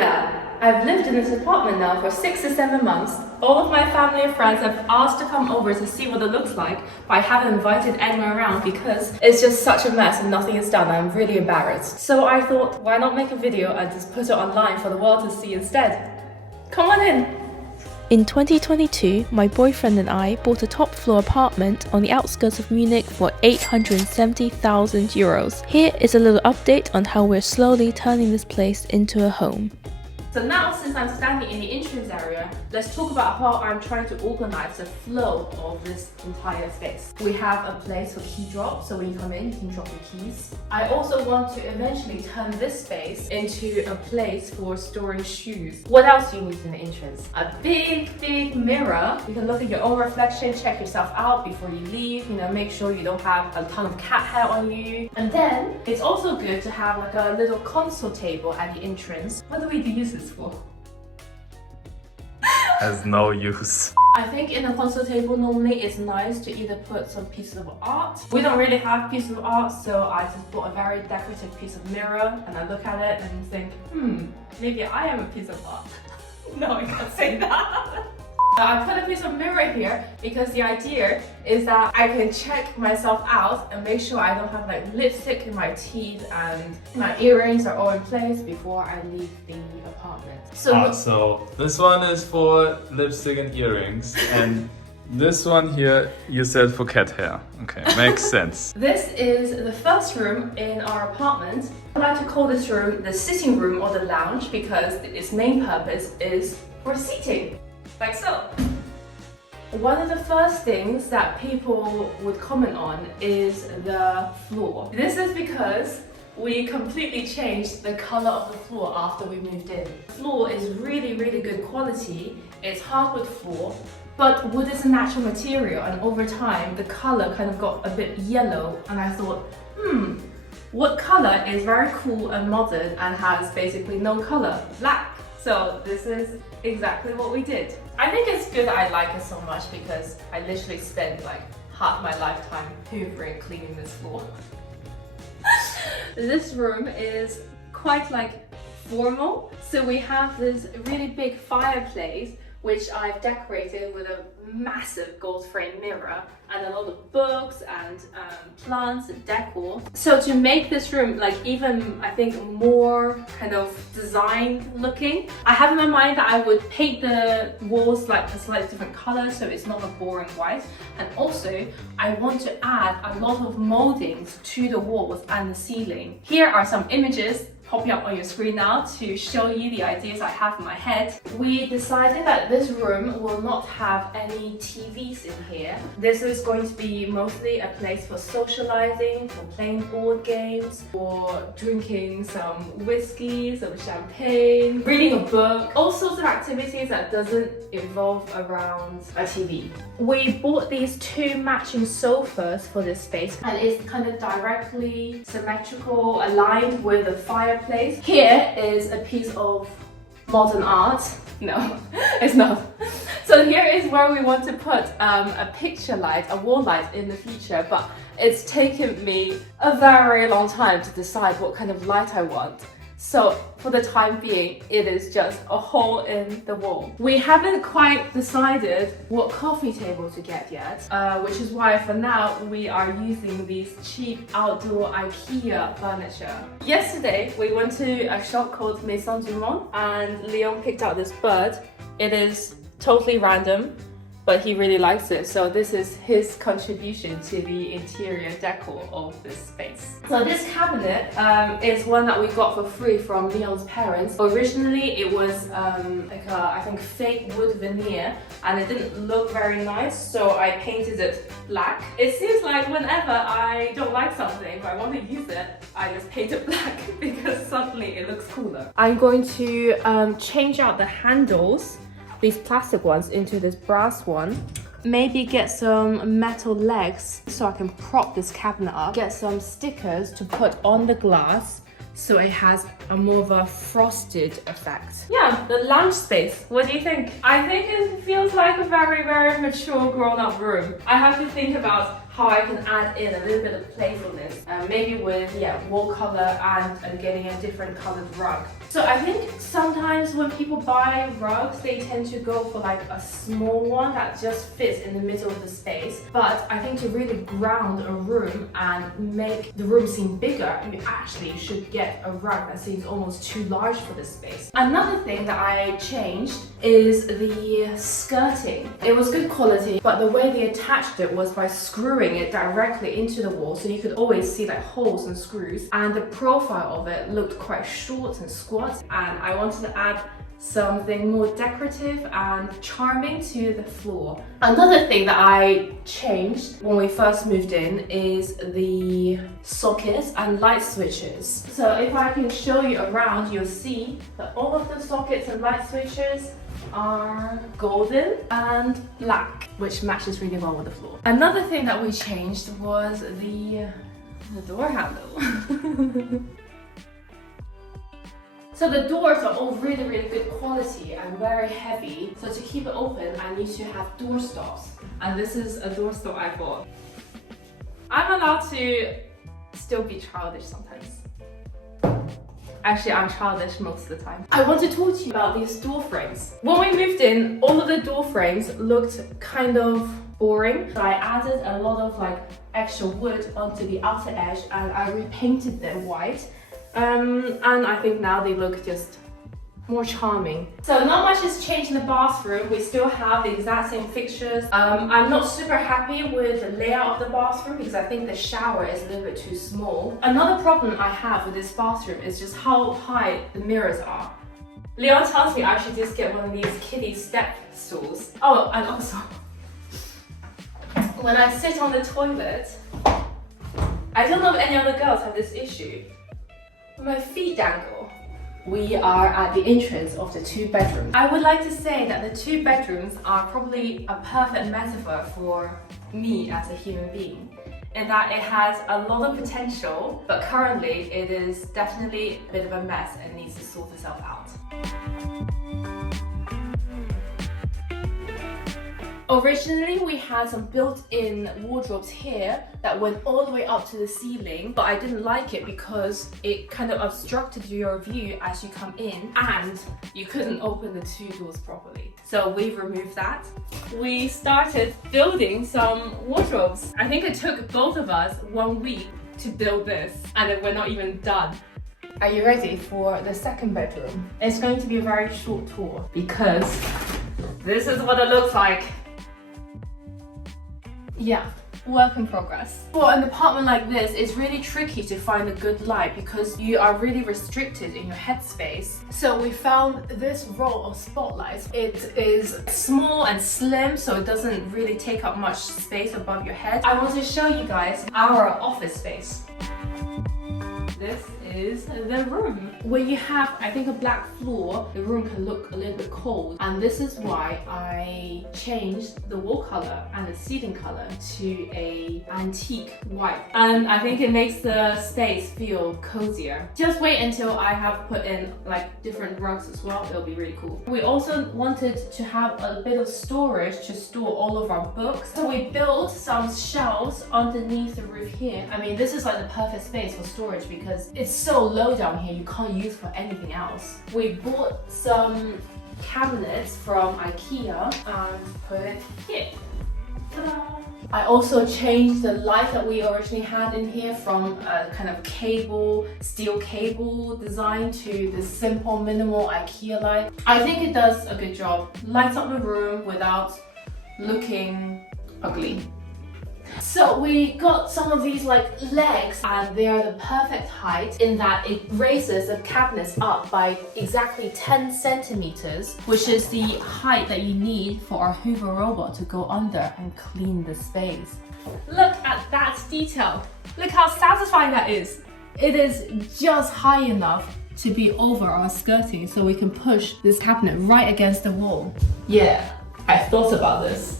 that. I've lived in this apartment now for 6 to 7 months. All of my family and friends have asked to come over to see what it looks like, but I haven't invited anyone around because it's just such a mess and nothing is done. I'm really embarrassed. So I thought, why not make a video and just put it online for the world to see instead? Come on in. In 2022, my boyfriend and I bought a top floor apartment on the outskirts of Munich for 870,000 euros. Here is a little update on how we're slowly turning this place into a home. So now, since I'm standing in the entrance area, let's talk about how I'm trying to organize the flow of this entire space. We have a place for key drop, so when you come in, you can drop your keys. I also want to eventually turn this space into a place for storing shoes. What else do you need in the entrance? A big mirror. You can look at your own reflection, check yourself out before you leave, make sure you don't have a ton of cat hair on you. And then, it's also good to have like a little console table at the entrance. What do we use this for? Has no use. I think in a console table normally it's nice to either put some pieces of art. We don't really have pieces of art, so I just bought a very decorative piece of mirror and I look at it and think, maybe I am a piece of art. No, I can't say that. I put a piece of mirror here because the idea is that I can check myself out and make sure I don't have like lipstick in my teeth and my earrings are all in place before I leave the apartment. So this one is for lipstick and earrings, and this one here you said for cat hair. Okay, makes sense. This is the first room in our apartment. I like to call this room the sitting room or the lounge because its main purpose is for seating. Like so. One of the first things that people would comment on is the floor. This is because we completely changed the color of the floor after we moved in. The floor is really good quality. It's hardwood floor, but wood is a natural material, and over time the color kind of got a bit yellow, and I thought, what color is very cool and modern and has basically no color? Black. So this is exactly what we did. I think it's good that I like it so much because I literally spent like half my lifetime hoovering, cleaning this floor. This room is quite like formal. So we have this really big fireplace which I've decorated with a massive gold frame mirror and a lot of books and plants and decor. So to make this room like even, I think, more kind of design looking, I have in my mind that I would paint the walls like a slightly different color so it's not a boring white. And also, I want to add a lot of moldings to the walls and the ceiling. Here are some images popping up on your screen now to show you the ideas I have in my head. We decided that this room will not have any TVs in here. This is going to be mostly a place for socializing, for playing board games, for drinking some whiskey, some champagne, reading a book, all sorts of activities that doesn't involve around a TV. We bought these 2 matching sofas for this space and it's kind of directly symmetrical, aligned with the fireplace. Here is a piece of modern art. No, it's not. So here is where we want to put a picture light, a wall light in the future, but it's taken me a very long time to decide what kind of light I want. So for the time being, it is just a hole in the wall. We haven't quite decided what coffee table to get yet, which is why for now we are using these cheap outdoor IKEA furniture. Yesterday, we went to a shop called Maison du Monde and Leon picked out this bird. It is totally random, but he really likes it. So this is his contribution to the interior decor of this space. So this cabinet is one that we got for free from Leon's parents. Originally it was like a, I think, fake wood veneer and it didn't look very nice, so I painted it black. It seems like whenever I don't like something but I want to use it, I just paint it black because suddenly it looks cooler. I'm going to change out the handles, these plastic ones, into this brass one. Maybe get some metal legs so I can prop this cabinet up. Get some stickers to put on the glass so it has a more of a frosted effect. Yeah, the lounge space. What do you think? I think it feels like a very mature grown-up room. I have to think about how I can add in a little bit of playfulness, maybe with wall color and getting a different colored rug. So I think sometimes when people buy rugs, they tend to go for like a small one that just fits in the middle of the space. But I think to really ground a room and make the room seem bigger, you actually should get a rug that seems almost too large for this space. Another thing that I changed is the skirting. It was good quality, but the way they attached it was by screwing it directly into the wall, so you could always see like holes and screws, and the profile of it looked quite short and squat, and I wanted to add something more decorative and charming to the floor. Another thing that I changed when we first moved in is the sockets and light switches. So if I can show you around, you'll see that all of the sockets and light switches are golden and black, which matches really well with the floor. Another thing that we changed was the door handle. So the doors are all really, really good quality and very heavy. So to keep it open, I need to have door stops. And this is a door stop I bought. I'm allowed to still be childish sometimes. Actually, I'm childish most of the time. I want to talk to you about these door frames. When we moved in, all of the door frames looked kind of boring. So I added a lot of like extra wood onto the outer edge and I repainted them white. And I think now they look just more charming. So not much has changed in the bathroom. We still have the exact same fixtures. I'm not super happy with the layout of the bathroom because I think the shower is a little bit too small. Another problem I have with this bathroom is just how high the mirrors are. Leon tells me I should just get one of these kiddie step stools. Oh, and also, when I sit on the toilet, I don't know if any other girls have this issue. My feet dangle. We are at the entrance of the 2 bedrooms. I would like to say that the 2 bedrooms are probably a perfect metaphor for me as a human being, in that it has a lot of potential, but currently it is definitely a bit of a mess and needs to sort itself out. Originally, we had some built-in wardrobes here that went all the way up to the ceiling, but I didn't like it because it kind of obstructed your view as you come in and you couldn't open the 2 doors properly. So we removed that. We started building some wardrobes. I think it took both of us 1 week to build this and then we're not even done. Are you ready for the 2nd bedroom? It's going to be a very short tour because this is what it looks like. Yeah, work in progress. For an apartment like this, it's really tricky to find a good light because you are really restricted in your headspace. So we found this row of spotlights. It is small and slim, so it doesn't really take up much space above your head. I want to show you guys our office space. This is the room. When you have, I think, a black floor, the room can look a little bit cold. And this is why I changed the wall color and the ceiling color to a antique white. And I think it makes the space feel cozier. Just wait until I have put in like different rugs as well. It'll be really cool. We also wanted to have a bit of storage to store all of our books. So we built some shelves underneath the roof here. I mean, this is like the perfect space for storage because it's so low down here, you can't use for anything else. We bought some cabinets from IKEA and put it here. Ta-da! I also changed the light that we originally had in here from a kind of steel cable design to this simple, minimal IKEA light. I think it does a good job. Lights up the room without looking ugly. So we got some of these like legs and they are the perfect height in that it raises the cabinets up by exactly 10 centimeters, which is the height that you need for our Hoover robot to go under and clean the space. Look at that detail. Look how satisfying that is. It is just high enough to be over our skirting so we can push this cabinet right against the wall. Yeah, I thought about this.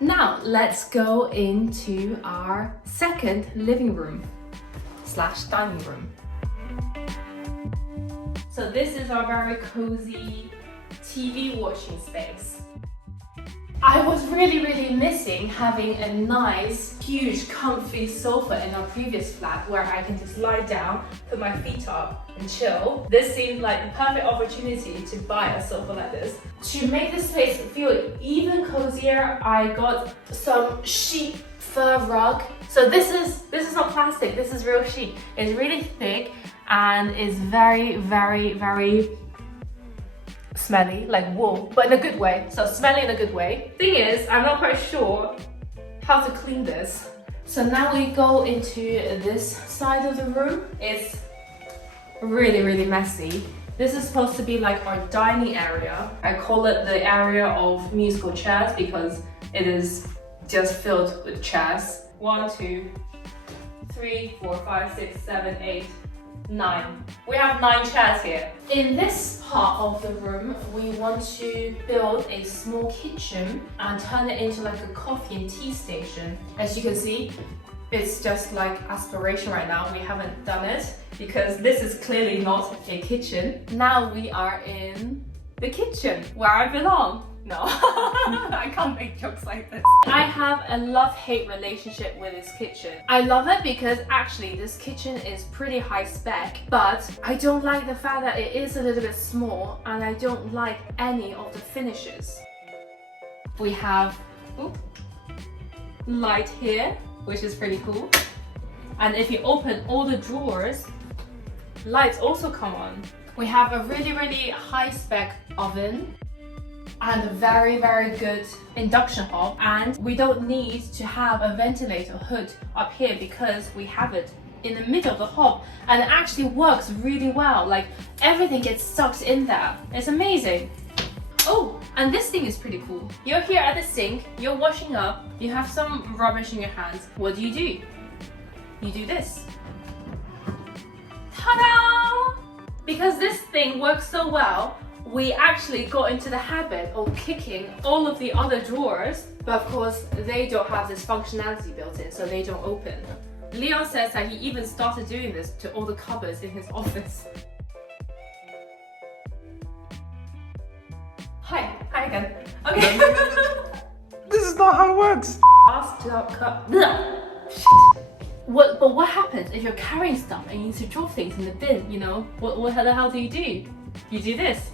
Now let's go into our second living room / dining room. So this is our very cozy TV watching space. I was really missing having a nice, huge, comfy sofa in our previous flat where I can just lie down, put my feet up and chill. This seemed like the perfect opportunity to buy a sofa like this. To make this place feel even cozier, I got some sheep fur rug. So this is not plastic, this is real sheep. It's really thick and is very smelly, like wool, but in a good way. So smelly in a good way. Thing is, I'm not quite sure how to clean this. So now we go into this side of the room. It's really messy. This is supposed to be like our dining area. I call it the area of musical chairs because it is just filled with chairs. 1, 2, 3, 4, 5, 6, 7, 8, 9. We have 9 chairs here. In this part of the room, we want to build a small kitchen and turn it into like a coffee and tea station. As you can see, it's just like aspiration right now. We haven't done it because this is clearly not a kitchen. Now we are in the kitchen where I belong. No, I can't make jokes like this. I have a love-hate relationship with this kitchen. I love it because actually this kitchen is pretty high spec, but I don't like the fact that it is a little bit small and I don't like any of the finishes. We have light here, which is pretty cool. And if you open all the drawers, lights also come on. We have a really high spec oven and a very good induction hob, and we don't need to have a ventilator hood up here because we have it in the middle of the hob, and it actually works really well. Like everything gets sucked in there. It's amazing. Oh, and this thing is pretty cool. You're here at the sink, you're washing up, you have some rubbish in your hands. What do? You do this. Ta-da! Because this thing works so well, we actually got into the habit of kicking all of the other drawers, but of course they don't have this functionality built in, so they don't open. Leon says that he even started doing this to all the cupboards in his office. Hi again. Okay. This is not how it works. But what happens if you're carrying stuff and you need to drop things in the bin, you know? What the hell do? You do this.